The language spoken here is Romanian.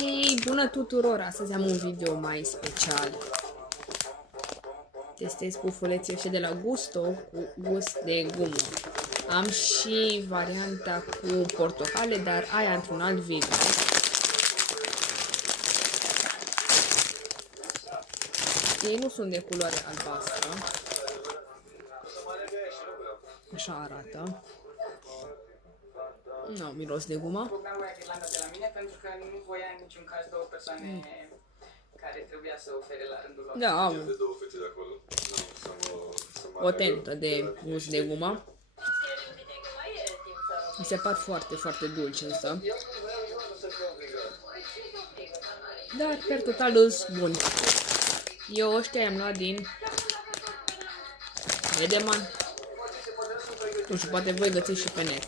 Ok, bună tuturor! Astăzi am un video mai special. Testez pufuleții ăștia de la Gusto cu gust de gumă. Am și varianta cu portocale, dar aia într-un alt video. Ei nu sunt de culoare albastră. Așa arată. Nu, miros de gumă. Programul de la mine pentru că nu voia în niciun caz două persoane care trebuia să ofere la rândul lor. Da, am o tentă de gust de gumă. Mi se par foarte, foarte dulci însă. Dar, per total, sunt buni. Eu ăștia i-am luat din Edeman. Nu știu, poate voi găsiți și pe net.